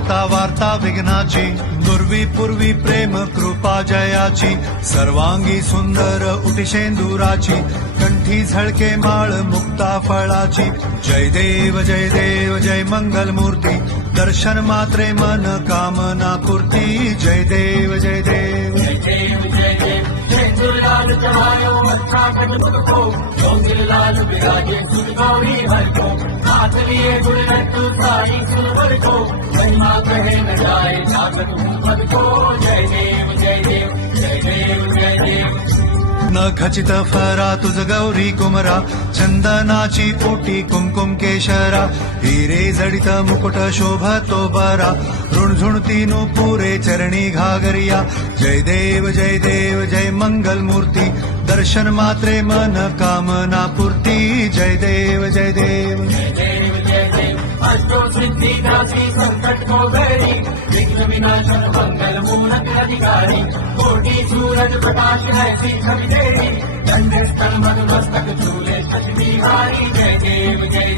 करता वार्ता विघ्नाची, दुर्वी पूर्वी प्रेम कृपा जयाची, सर्वांगी सुंदर उटिशेंदुराची, कंठी झळके माळ मुक्ता फळाची. जय देव जय मंगल मूर्ती, दर्शन मात्रे मन कामना पूर्ती. जय देव जय देव लाल चढ़ायो अच्छा खटमुख को, लाल विराजे सुन गौरी हर को, हाथ लिए गुड़ लड्डू साड़ी सुनवर को, महिमा कहे न जाए जागत पद को. जय देव जय देव जय देव जय देव. न खचित फरा तुझ गौरी कुमरा, चंदनाची ओटी कुमकुम केशरा, हिरे जडित मुकुट शोभतो बरा, ऋणझुणती पुरे चरणी घागरिया. जय देव जय मंगल मूर्ती, दर्शन मात्रे मन कामना पूर्ती. जय देव जय देव जय देव जय देव. अष्टो सिद्धि दासी संकट को हरी, विघ्न विनाशन मंगल मूलक अधिकारी, कोटि सूरज प्रकाश ऐसी छवि तेरी, दंड स्तंभ मस्तक चूले शशि बिहारी. जय देव जय